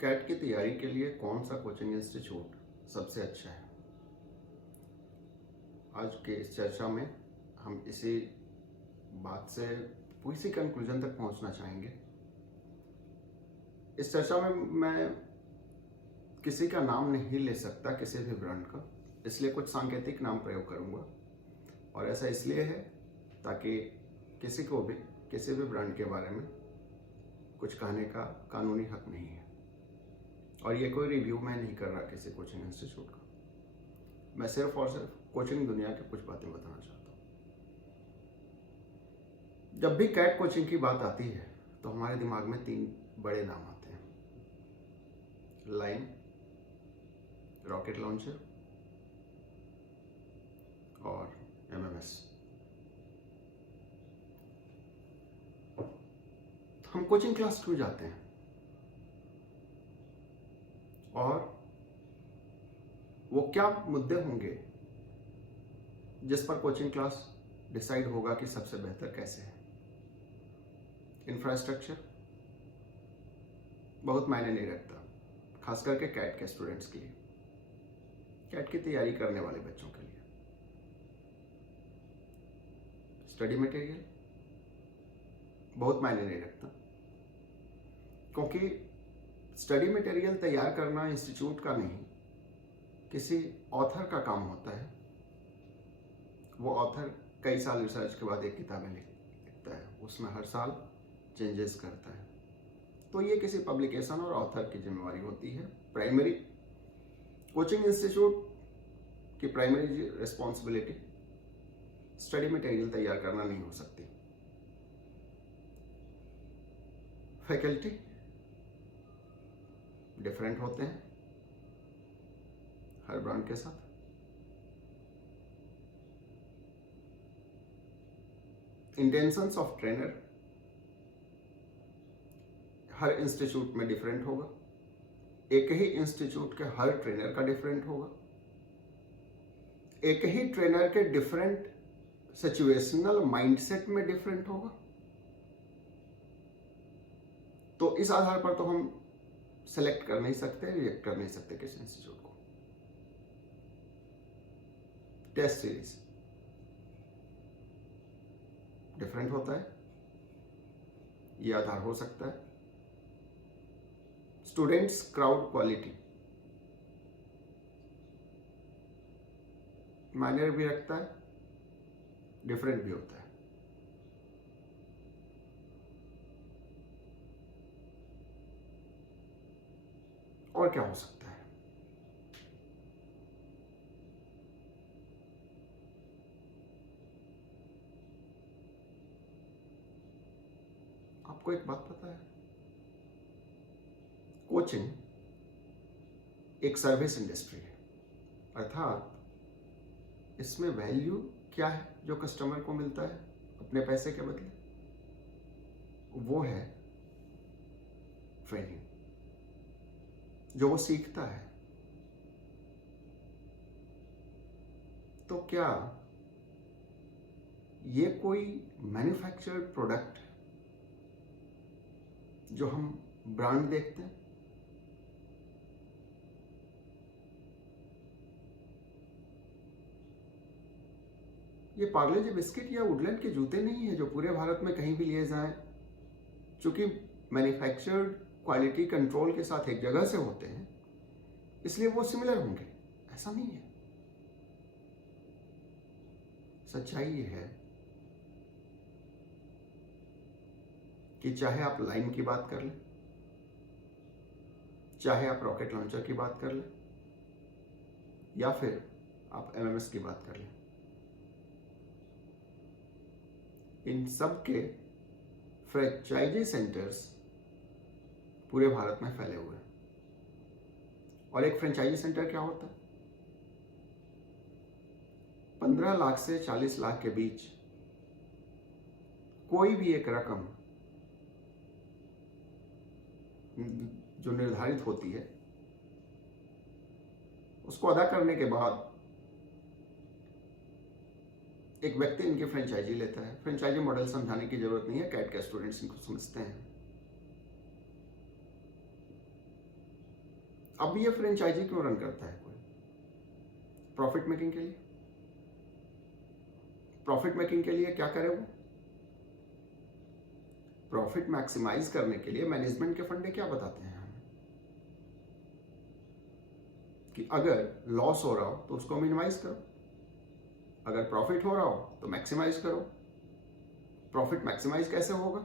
Cat की तैयारी के लिए कौन सा कोचिंग इंस्टीट्यूट सबसे अच्छा है? आज के इस चर्चा में हम इसी बात से इसी कंक्लूजन तक पहुंचना चाहेंगे। इस चर्चा में मैं किसी का नाम नहीं ले सकता, किसी भी ब्रांड का, इसलिए कुछ सांकेतिक नाम प्रयोग करूंगा। और ऐसा इसलिए है ताकि किसी को भी किसी भी ब्रांड के बारे में कुछ कहने का कानूनी हक नहीं है। और ये कोई रिव्यू मैं नहीं कर रहा किसी कोचिंग इंस्टीट्यूट का, मैं सिर्फ और सिर्फ कोचिंग दुनिया की कुछ बातें बताना चाहता हूँ। जब भी कैट कोचिंग की बात आती है तो हमारे दिमाग में 3 बड़े नाम आते हैं: लाइन, रॉकेट लॉन्चर और MMS। तो हम कोचिंग क्लास क्यों जाते हैं और वो क्या मुद्दे होंगे जिस पर कोचिंग क्लास डिसाइड होगा कि सबसे बेहतर कैसे है? इंफ्रास्ट्रक्चर बहुत मायने नहीं रखता, खास करके कैट के स्टूडेंट्स के लिए, कैट की तैयारी करने वाले बच्चों के लिए। स्टडी मटेरियल बहुत मायने नहीं रखता, क्योंकि स्टडी मटेरियल तैयार करना इंस्टीट्यूट का नहीं, किसी ऑथर का काम होता है। वो ऑथर कई साल रिसर्च के बाद एक किताबें लिखता है, उसमें हर साल चेंजेस करता है। तो ये किसी पब्लिकेशन और ऑथर की जिम्मेवारी होती है। प्राइमरी कोचिंग इंस्टीट्यूट की प्राइमरी रिस्पॉन्सिबिलिटी स्टडी मटेरियल तैयार करना नहीं हो सकती। फैकल्टी डिफरेंट होते हैं हर ब्रांड के साथ। Intentions of trainer her institute में डिफरेंट होगा। एक ही इंस्टीट्यूट के हर ट्रेनर का डिफरेंट होगा। एक ही ट्रेनर के डिफरेंट सिचुएशनल माइंडसेट में डिफरेंट होगा। तो इस आधार पर तो हम सेलेक्ट कर नहीं सकते, रिजेक्ट कर नहीं सकते किसी इंस्टीट्यूट को। टेस्ट सीरीज डिफरेंट होता है, ये आधार हो सकता है। स्टूडेंट्स क्राउड क्वालिटी मायने भी रखता है, डिफरेंट भी होता है। और क्या हो सकता है? आपको एक बात पता है, कोचिंग एक सर्विस इंडस्ट्री है, अर्थात इसमें वैल्यू क्या है जो कस्टमर को मिलता है अपने पैसे के बदले? वो है ट्रेनिंग, जो वो सीखता है। तो क्या ये कोई मैन्युफैक्चर्ड प्रोडक्ट है जो हम ब्रांड देखते हैं? ये पार्ले जी बिस्किट या वुडलैंड के जूते नहीं है जो पूरे भारत में कहीं भी लिए जाएं। चूंकि मैन्युफैक्चर्ड क्वालिटी कंट्रोल के साथ एक जगह से होते हैं, इसलिए वो सिमिलर होंगे, ऐसा नहीं है। सच्चाई ये है कि चाहे आप लाइन की बात कर लें, चाहे आप रॉकेट लॉन्चर की बात कर लें, या फिर आप MMS की बात कर लें, इन सब के फ्रेंचाइजी सेंटर्स पूरे भारत में फैले हुए हैं। और एक फ्रेंचाइजी सेंटर क्या होता है? 15 लाख से 40 लाख के बीच कोई भी एक रकम जो निर्धारित होती है, उसको अदा करने के बाद एक व्यक्ति इनकी फ्रेंचाइजी लेता है। फ्रेंचाइजी मॉडल समझाने की जरूरत नहीं है, कैट के स्टूडेंट्स इनको समझते हैं। अब ये फ्रेंचाइजी क्यों रन करता है कोई? प्रॉफिट मेकिंग के लिए। प्रॉफिट मेकिंग के लिए क्या करे वो? प्रॉफिट मैक्सिमाइज करने के लिए मैनेजमेंट के फंडे क्या बताते हैं हमें कि अगर लॉस हो रहा हो तो उसको मिनिमाइज करो, अगर प्रॉफिट हो रहा हो तो मैक्सिमाइज करो। प्रॉफिट मैक्सिमाइज कैसे होगा?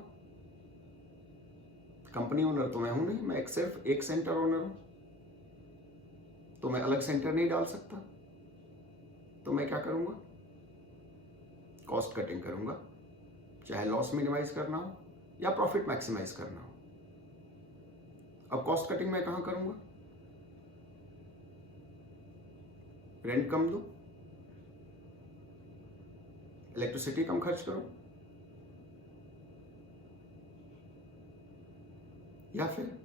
कंपनी ओनर तो मैं हूं नहीं, मैं सिर्फ एक सेंटर ओनर हूं, तो मैं अलग सेंटर नहीं डाल सकता। तो मैं क्या करूंगा? कॉस्ट कटिंग करूंगा, चाहे लॉस मिनिमाइज करना हो या प्रॉफिट मैक्सिमाइज करना हो। अब कॉस्ट कटिंग मैं कहां करूंगा? रेंट कम दो, इलेक्ट्रिसिटी कम खर्च करो, या फिर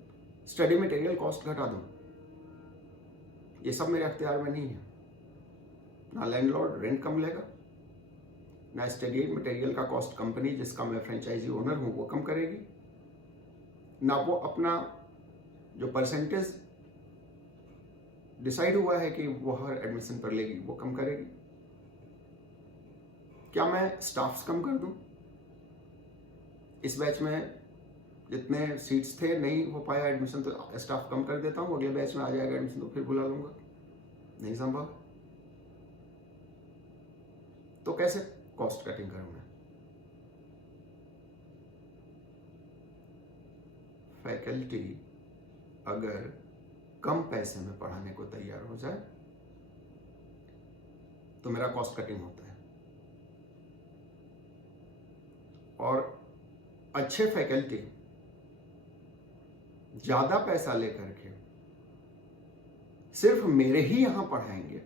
स्टडी मटेरियल कॉस्ट घटा दो। ये सब मेरे अख्तियार में नहीं है। ना लैंडलॉर्ड रेंट कम लेगा, ना स्टडी मटेरियल का कॉस्ट कंपनी जिसका मैं फ्रेंचाइजी ओनर हूं वो कम करेगी, ना वो अपना जो परसेंटेज डिसाइड हुआ है कि वो हर एडमिशन पर लेगी वो कम करेगी। क्या मैं स्टाफ्स कम कर दूं? इस बैच में जितने सीट्स थे नहीं हो पाया एडमिशन तो स्टाफ कम कर देता हूं, अगले बैच में आ जाएगा एडमिशन तो फिर बुला लूंगा। नहीं संभव। तो कैसे कॉस्ट कटिंग करूं मैं? फैकल्टी अगर कम पैसे में पढ़ाने को तैयार हो जाए तो मेरा कॉस्ट कटिंग होता है, और अच्छे फैकल्टी ज्यादा पैसा लेकर के सिर्फ मेरे ही यहां पढ़ाएंगे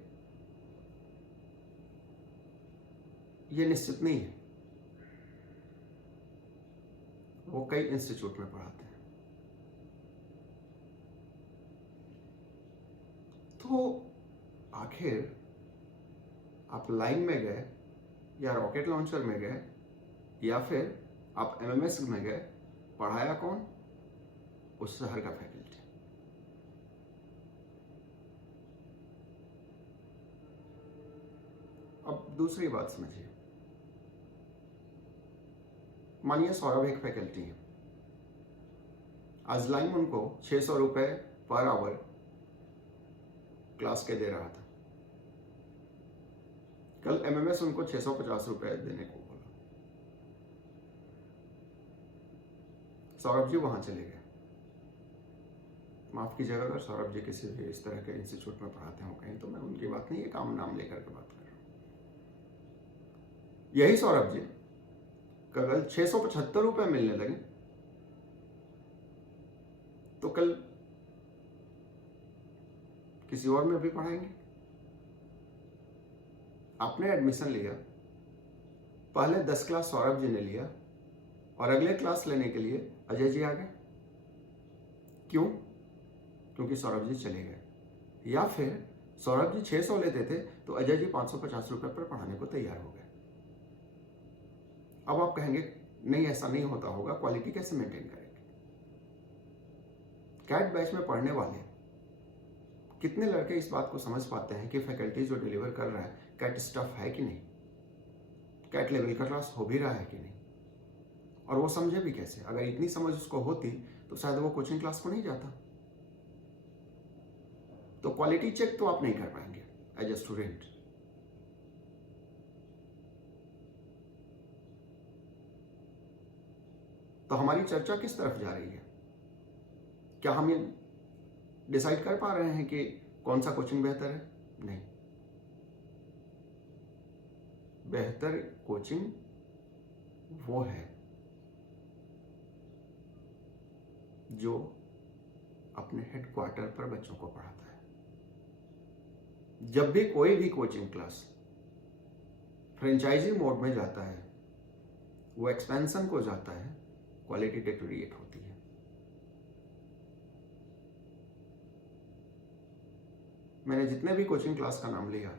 ये निश्चित नहीं है। वो कई इंस्टीट्यूट में पढ़ाते हैं। तो आखिर आप लाइन में गए या रॉकेट लॉन्चर में गए या फिर आप एमएमएस में गए, पढ़ाया कौन? उस शहर का फैकल्टी। अब दूसरी बात समझिए। मानिए सौरभ एक फैकल्टी है, आज लाइन उनको 600 रुपए पर आवर क्लास के दे रहा था, कल एमएमएस उनको 650 रुपए देने को बोला। सौरभ जी वहां चले गए। माफ कीजिएगा अगर सौरभ जी किसी भी इस तरह के इंस्टीट्यूट में पढ़ाते हो कहीं, तो मैं उनकी बात नहीं, ये काम नाम लेकर के बात कर रहा हूं। यही सौरभ जी कल 675 रुपए मिलने लगे तो कल किसी और में भी पढ़ाएंगे। आपने एडमिशन लिया, पहले 10 क्लास सौरभ जी ने लिया और अगले क्लास लेने के लिए अजय जी आ गए। क्यों? क्योंकि सौरभ जी चले गए। या फिर सौरभ जी 600 लेते थे तो अजय जी 550 रुपए पर पढ़ाने को तैयार हो गए। अब आप कहेंगे नहीं ऐसा नहीं होता होगा, क्वालिटी कैसे मेंटेन करेंगे? कैट बैच में पढ़ने वाले कितने लड़के इस बात को समझ पाते हैं कि फैकल्टी जो डिलीवर कर रहा है कैट स्टफ है कि नहीं, कैट लेवल का क्लास हो भी रहा है कि नहीं, और वो समझे भी कैसे? अगर इतनी समझ उसको होती तो शायद वो कोचिंग क्लास को नहीं जाता। तो क्वालिटी चेक तो आप नहीं कर पाएंगे एज ए स्टूडेंट। तो हमारी चर्चा किस तरफ जा रही है? क्या हम ये डिसाइड कर पा रहे हैं कि कौन सा कोचिंग बेहतर है? नहीं। बेहतर कोचिंग वो है जो अपने हेडक्वार्टर पर बच्चों को पढ़ाता है। जब भी कोई भी कोचिंग क्लास फ्रेंचाइजी मोड में जाता है, वो एक्सपेंशन को जाता है, क्वालिटी डिटोरिएट होती है। मैंने जितने भी कोचिंग क्लास का नाम लिया,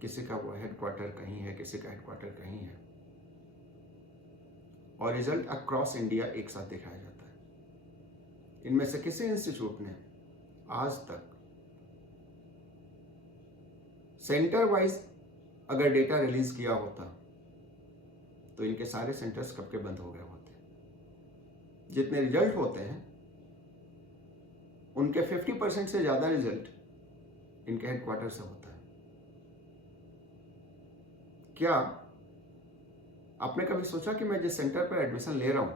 किसी का वो हेडक्वार्टर कहीं है, किसी का हेडक्वार्टर कहीं है, और रिजल्ट अक्रॉस इंडिया एक साथ दिखाया जाता है। इनमें से किसी इंस्टीट्यूट ने आज तक सेंटर वाइज अगर डेटा रिलीज किया होता तो इनके सारे सेंटर्स कब के बंद हो गए होते। जितने रिजल्ट होते हैं उनके 50% से ज्यादा रिजल्ट इनके हेडक्वार्टर से होता है। क्या आपने कभी सोचा कि मैं जिस सेंटर पर एडमिशन ले रहा हूं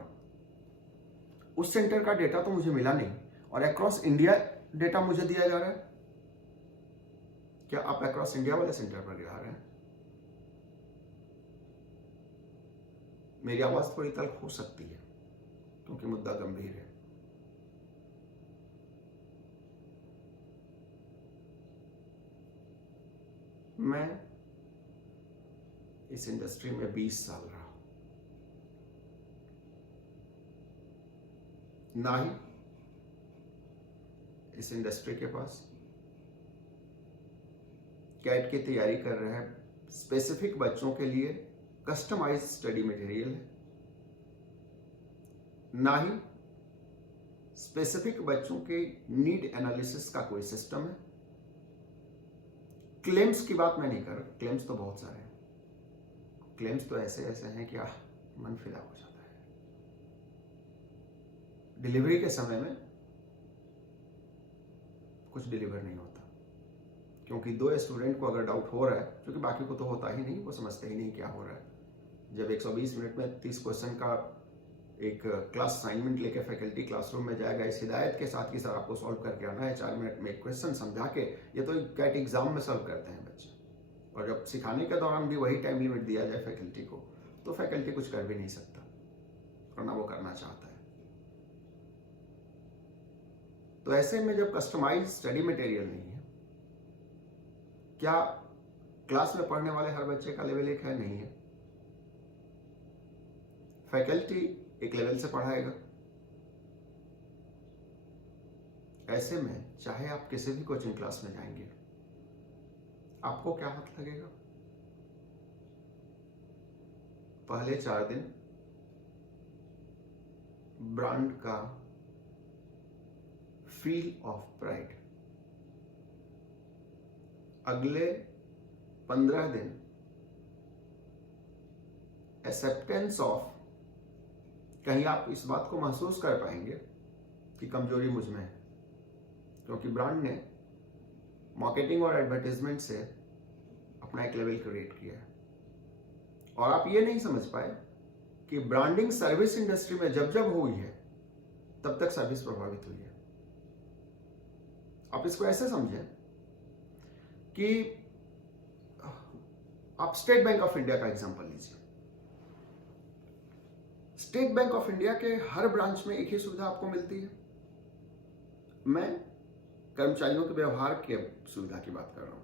उस सेंटर का डेटा तो मुझे मिला नहीं और अक्रॉस इंडिया डेटा मुझे दिया जा रहा है? क्या आप अक्रॉस इंडिया वाले सेंटर पर गिरा रहे हैं? मेरी आवाज थोड़ी तल्ख हो सकती है क्योंकि मुद्दा गंभीर है। मैं इस इंडस्ट्री में 20 साल रहा, ना ही इस इंडस्ट्री के पास कैट की तैयारी कर रहे हैं स्पेसिफिक बच्चों के लिए कस्टमाइज स्टडी मटेरियल है, ना ही स्पेसिफिक बच्चों के नीड एनालिसिस का कोई सिस्टम है। क्लेम्स की बात मैं नहीं कर रहा, क्लेम्स तो बहुत सारे हैं। क्लेम्स तो ऐसे ऐसे हैं कि मन फिदा हो जाता है। डिलीवरी के समय में कुछ डिलीवर नहीं होता क्योंकि दो स्टूडेंट को अगर डाउट हो रहा है, क्योंकि बाकी को तो होता ही नहीं, वो समझते ही नहीं क्या हो रहा है। जब 120 मिनट में 30 क्वेश्चन का एक क्लास असाइनमेंट लेके फैकल्टी क्लासरूम में जाएगा इस हिदायत के साथ कि सर आपको सॉल्व करके आना है 4 मिनट में एक क्वेश्चन समझा के, ये तो कैट एग्जाम में सॉल्व करते हैं बच्चे। और जब सिखाने के दौरान भी वही टाइम लिमिट दिया जाए फैकल्टी को, तो फैकल्टी कुछ कर भी नहीं सकता और ना वो करना चाहता है। तो ऐसे में जब कस्टमाइज स्टडी मटेरियल नहीं है, क्या क्लास में पढ़ने वाले हर बच्चे का लेवल एक है? नहीं है। फैकल्टी एक लेवल से पढ़ाएगा। ऐसे में चाहे आप किसी भी कोचिंग क्लास में जाएंगे, आपको क्या हाथ लगेगा? पहले 4 दिन ब्रांड का फील ऑफ प्राइड, अगले 15 दिन एक्सेप्टेंस ऑफ, कहीं आप इस बात को महसूस कर पाएंगे कि कमजोरी मुझ में है, क्योंकि ब्रांड ने मार्केटिंग और एडवर्टाइजमेंट से अपना एक लेवल क्रिएट किया है। और आप ये नहीं समझ पाए कि ब्रांडिंग सर्विस इंडस्ट्री में जब जब हुई है तब तक सर्विस प्रभावित हुई है। आप इसको ऐसे समझें कि आप स्टेट बैंक ऑफ इंडिया का एग्जांपल लीजिए। स्टेट बैंक ऑफ इंडिया के हर ब्रांच में एक ही सुविधा आपको मिलती है। मैं कर्मचारियों के व्यवहार के सुविधा की बात कर रहा हूं,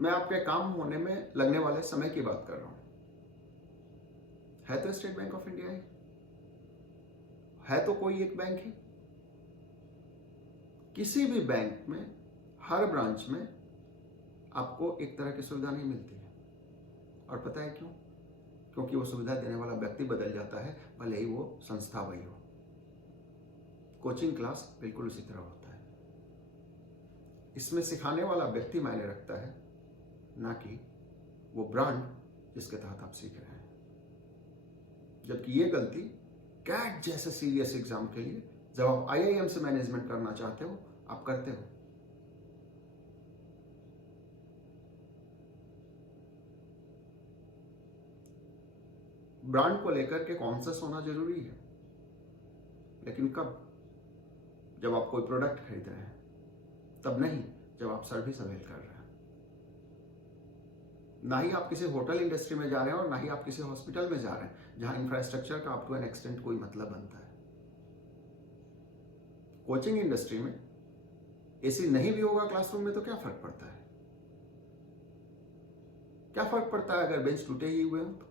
मैं आपके काम होने में लगने वाले समय की बात कर रहा हूं। है तो स्टेट बैंक ऑफ इंडिया ही है, तो कोई एक बैंक ही। किसी भी बैंक में हर ब्रांच में आपको एक तरह की सुविधा नहीं मिलती है। और पता है क्यों? क्योंकि वो सुविधा देने वाला व्यक्ति बदल जाता है, भले ही वो संस्था वही हो। कोचिंग क्लास बिल्कुल उसी तरह होता है। इसमें सिखाने वाला व्यक्ति मायने रखता है, ना कि वो ब्रांड जिसके तहत आप सीख रहे हैं। जबकि ये गलती कैट जैसे सीरियस एग्जाम के लिए, जब आप IIM से मैनेजमेंट करना चाहते हो, आप करते हो। ब्रांड को लेकर के कॉन्शियस होना जरूरी है, लेकिन कब? जब आप कोई प्रोडक्ट खरीद रहे हैं, तब नहीं जब आप सर्विस अवेल कर रहे हैं। ना ही आप किसी होटल इंडस्ट्री में जा रहे हैं और ना ही आप किसी हॉस्पिटल में जा रहे हैं जहां इंफ्रास्ट्रक्चर का अप टू एन एक्सटेंट कोई मतलब बनता है। कोचिंग इंडस्ट्री में एसी नहीं भी होगा क्लासरूम में तो क्या फर्क पड़ता है? क्या फर्क पड़ता है अगर बेंच टूटे ही हुए हो तो?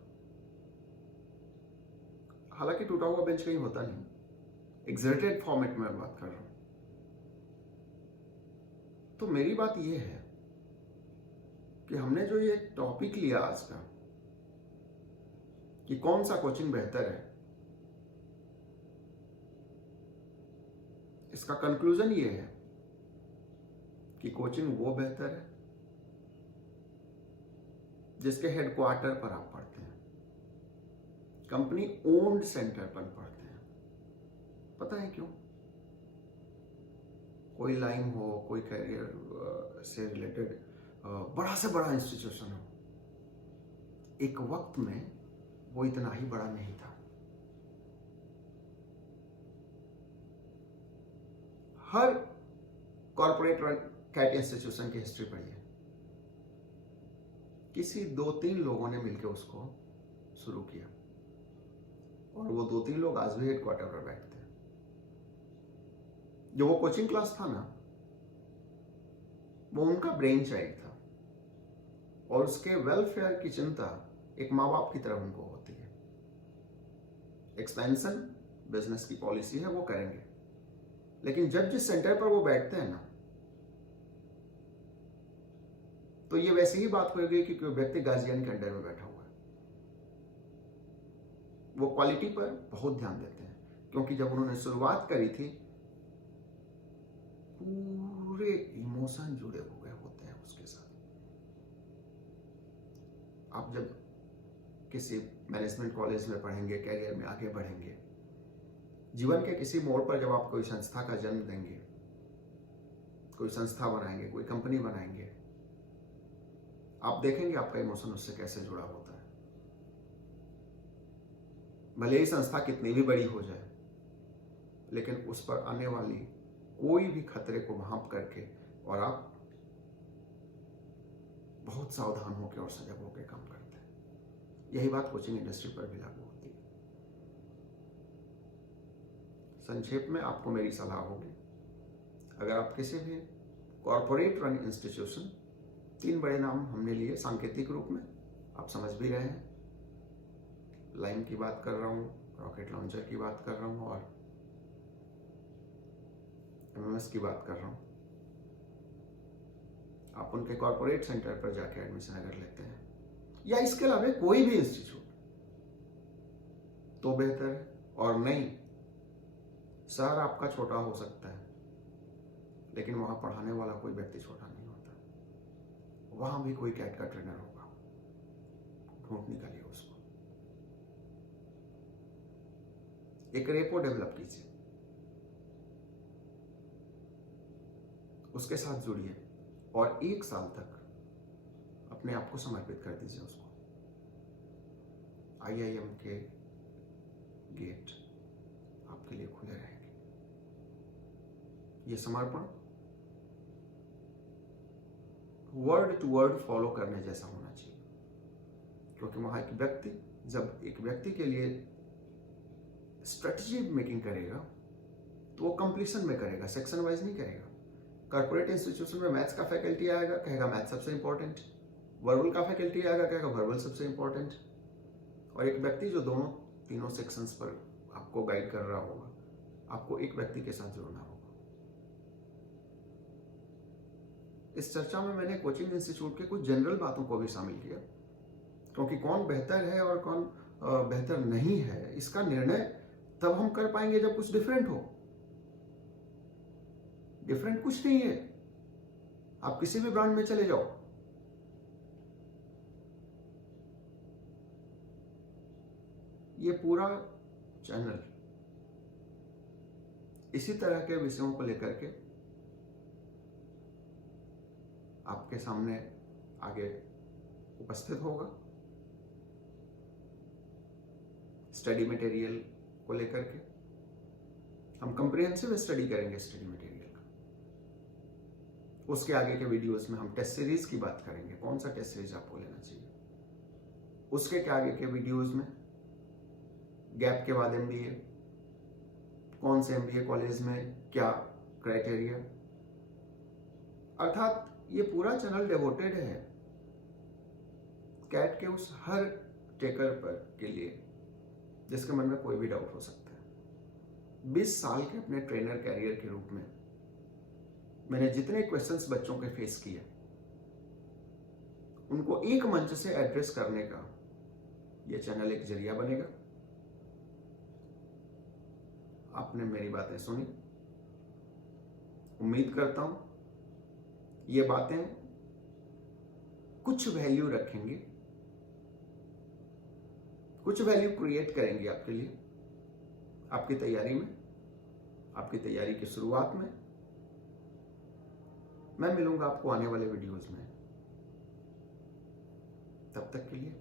हालांकि टूटा हुआ बेंच कहीं होता नहीं, एक्सर्टेड फॉर्मेट में बात कर रहा हूं। तो मेरी बात यह है कि हमने जो ये टॉपिक लिया आज का कि कौन सा कोचिंग बेहतर है, इसका कंक्लूजन ये है कि कोचिंग वो बेहतर है जिसके हेडक्वार्टर पर आप पढ़ते हैं, कंपनी ओन्ड सेंटर पर पढ़ते हैं। पता है क्यों? कोई लाइन हो, कोई करियर से रिलेटेड बड़ा से बड़ा इंस्टीट्यूशन हो, एक वक्त में वो इतना ही बड़ा नहीं था। हर कॉर्पोरेट कैट इंस्टीट्यूशन की हिस्ट्री पढ़िए, किसी 2-3 लोगों ने मिलकर उसको शुरू किया और वो 2-3 लोग आज भी हेडक्वार्टर पर बैठते हैं। जो वो कोचिंग क्लास था ना, वो उनका ब्रेन चाइल्ड था और उसके वेलफेयर की चिंता एक माँ बाप की तरह उनको होती है। एक्सपेंशन बिजनेस की पॉलिसी है, वो करेंगे, लेकिन जब जिस सेंटर पर वो बैठते हैं ना, तो ये वैसी ही बात होगी कि कोई व्यक्ति गार्जियन के अंडर में बैठा हुआ है। वो क्वालिटी पर बहुत ध्यान देते हैं, क्योंकि जब उन्होंने शुरुआत करी थी, पूरे इमोशन जुड़े हुए होते हैं उसके साथ। आप जब किसी मैनेजमेंट कॉलेज में पढ़ेंगे, कैरियर में आगे बढ़ेंगे, जीवन के किसी मोड़ पर जब आप कोई संस्था का जन्म देंगे, कोई संस्था बनाएंगे, कोई कंपनी बनाएंगे, आप देखेंगे आपका इमोशन उससे कैसे जुड़ा होता है। भले ही संस्था कितनी भी बड़ी हो जाए, लेकिन उस पर आने वाली कोई भी खतरे को भांप करके और आप बहुत सावधान होकर और सजग होकर काम करते हैं। यही बात कोचिंग इंडस्ट्री पर भी लागू होती है। संक्षेप में आपको मेरी सलाह होगी, अगर आप किसी भी कॉर्पोरेट रन इंस्टीट्यूशन, 3 बड़े नाम हमने लिए सांकेतिक रूप में, आप समझ भी रहे हैं, लाइम की बात कर रहा हूँ, रॉकेट लॉन्चर की बात कर रहा हूँ और एमएमएस की बात कर रहा हूँ। आप उनके कॉर्पोरेट सेंटर पर जाके एडमिशन अगर लेते हैं, या इसके अलावा कोई भी इंस्टीट्यूट, तो बेहतर है। और नहीं, शहर आपका छोटा हो सकता है, लेकिन वहां पढ़ाने वाला कोई व्यक्ति छोटा नहीं होता। वहां भी कोई कैट का ट्रेनर होगा, ढूंढ निकालिए उसको। एक रेपो डेवलप कीजिए, उसके साथ जुड़िए और 1 साल तक अपने आप को समर्पित कर दीजिए उसको। IIM के गेट आपके लिए खुले रहेंगे। ये समर्पण वर्ड टू वर्ड फॉलो करने जैसा होना चाहिए, क्योंकि वहां एक व्यक्ति जब एक व्यक्ति के लिए स्ट्रेटजी मेकिंग करेगा, तो वो कंप्लीशन में करेगा, सेक्शन वाइज नहीं करेगा। कॉर्पोरेट इंस्टीट्यूशन में मैथ्स का फैकल्टी आएगा, कहेगा मैथ्स सबसे इंपॉर्टेंट। वर्बल का फैकल्टी आएगा, कहेगा वर्बल सबसे इंपॉर्टेंट। और एक व्यक्ति जो तीनों सेक्शंस पर आपको गाइड कर रहा होगा, आपको एक व्यक्ति के साथ जुड़ना होगा। इस चर्चा में मैंने कोचिंग इंस्टीट्यूट के कुछ जनरल बातों को भी शामिल किया, क्योंकि कौन बेहतर है और कौन बेहतर नहीं है, इसका निर्णय तब हम कर पाएंगे जब कुछ डिफरेंट हो। डिफरेंट कुछ नहीं है, आप किसी भी ब्रांड में चले जाओ, ये पूरा चैनल इसी तरह के विषयों को लेकर के आपके सामने आगे उपस्थित होगा। स्टडी मटेरियल को लेकर के हम कंप्रिहेंसिव स्टडी करेंगे स्टडी मटेरियल का। उसके आगे के वीडियोस में हम टेस्ट सीरीज की बात करेंगे, कौन सा टेस्ट सीरीज आपको लेना चाहिए। उसके के आगे के वीडियोस में गैप के बाद MBA, कौन से MBA कॉलेज में क्या क्राइटेरिया, अर्थात ये पूरा चैनल डिवोटेड है कैट के उस हर टेकर पर के लिए जिसके मन में कोई भी डाउट हो सकता है। 20 साल के अपने ट्रेनर कैरियर के रूप में मैंने जितने क्वेश्चंस बच्चों के फेस किए, उनको एक मंच से एड्रेस करने का यह चैनल एक जरिया बनेगा। आपने मेरी बातें सुनी, उम्मीद करता हूं ये बातें कुछ वैल्यू रखेंगे, कुछ वैल्यू क्रिएट करेंगे आपके लिए, आपकी तैयारी में, आपकी तैयारी की शुरुआत में। मैं मिलूंगा आपको आने वाले वीडियोस में। तब तक के लिए